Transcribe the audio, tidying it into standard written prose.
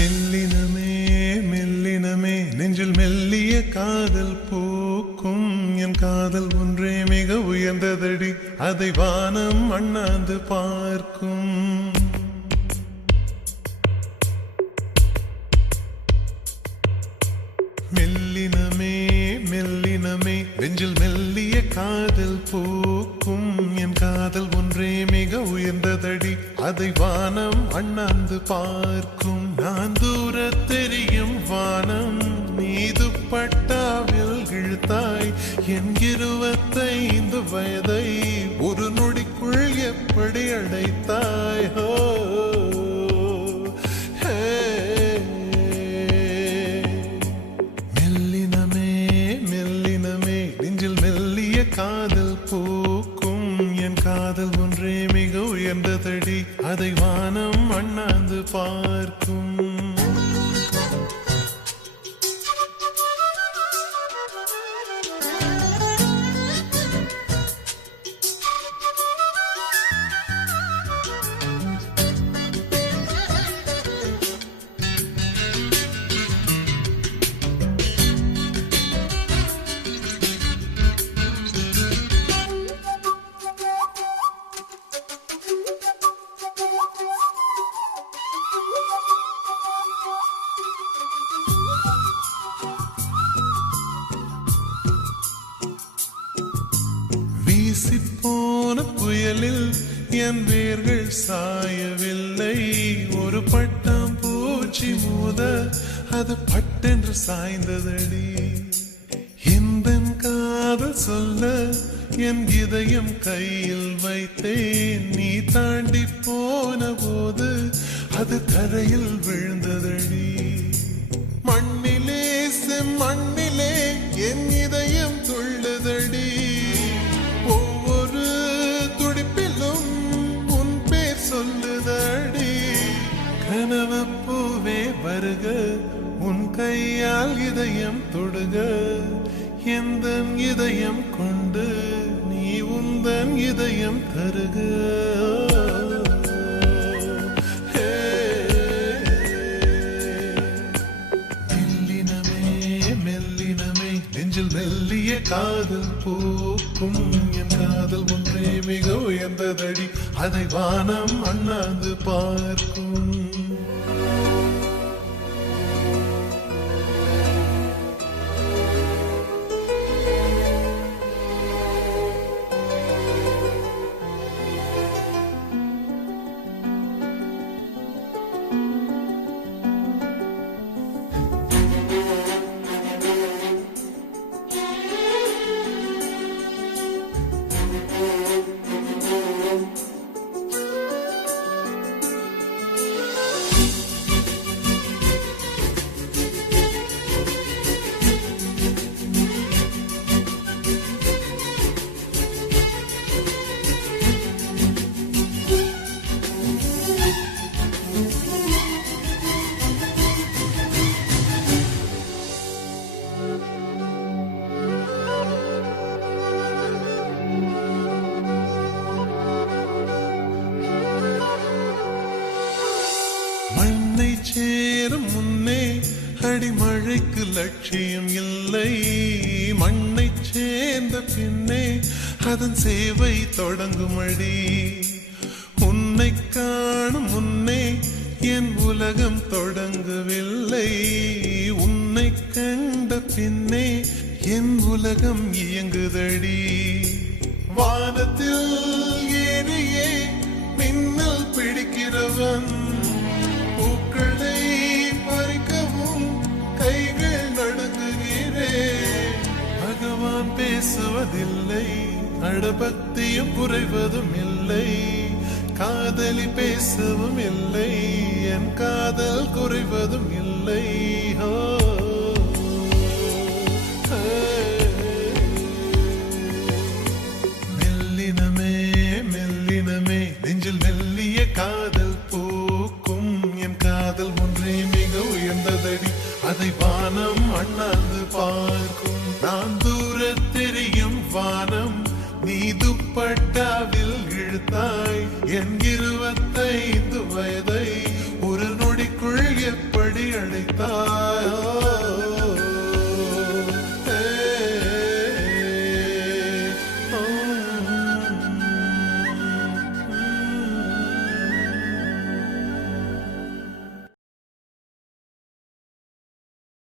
மெல்லினமே மெல்லினமே நெஞ்சில் மெல்லிய காதல் பூக்கும் என் காதல் ஒன்றே மிக உயர்ந்ததடி அதை வானம் அண்ணாந்து பார்க்கும் மெல்லினமே மெல்லினமே நெஞ்சில் மெல்லிய காதல் பூக்கும் என் காதல் ஒன்றே மிக உயர்ந்ததடி அதை வானம் அண்ணாந்து பார்க்கும் நான் தூர தெரியும் வானம் மீது பட்டாவில் இழுத்தாய் என் 25 வயதை ஒரு நொடிக்குள் எப்படி அடைத்தாய் ஹோ காதல் பூக்கும் என் காதல் ஒன்றே மிக உயர்ந்ததடி அதை வானம் அண்ணாந்து பார்க்கும் போன புயலில் என் வேர்கள் சாயவில்லை ஒரு பட்டாம் பூச்சி மோத அது பட்டென்று சாய்ந்ததடி இந்த காதல் சொல்ல என் இதயம் கையில் வைத்தேன் நீ தாண்டி போன போது அது தரையில் விழுந்ததடி மண்ணிலே செம்மண்ணிலே என் இதயம் துள்ளுதடி சொல்லுதடி கனவு பூவே வருக உன் கையால் இதயம் தொடுக எந்த இதயம் கொண்டு நீ உந்தன் இதயம் தருக மெல்லினமே மெல்லினமே நெஞ்சில் மெல்லிய காதல் பூக்கும் என் காதல் ஒன்றே மிக உயர்ந்ததடி அதை வானம் அண்ணாந்து பார்க்கும் சேரும் முன்னே அடிமழைக்கு லட்சியம் இல்லை மண்ணை சேர்ந்த பின்னே அதன் சேவை தொடங்குமடி உன்னை காணும் முன்னே என் உலகம் தொடங்கவில்லை உன்னை கண்ட பின்னே என் உலகம் இயங்குதடி வானத்தில் ஏறியே மின்னல் பிடிக்கிறவன் பூக்களை பறிக்கவும் கைகள் நடுங்குகிறே பகவான் பேசுவதில்லை அடபக்தியும் குறைவதும் இல்லை காதலி பேசவும் இல்லை என் காதல் குறைவதும் இல்லை மெல்லினமே மெல்லினமே நெஞ்சில் மெல்லிய காதல் பூக்கும் என் காதல் ஒன்றே மிக உயர்ந்ததடி அதை வானம் அண்ணாந்து பார்க்கும் நான் தூர தெரியும் வானம் நீ துப்பட்டாவில் இழுத்தாய் என் 25 வயதை ஒரு நொடிக்குள் எப்படி தந்தாய்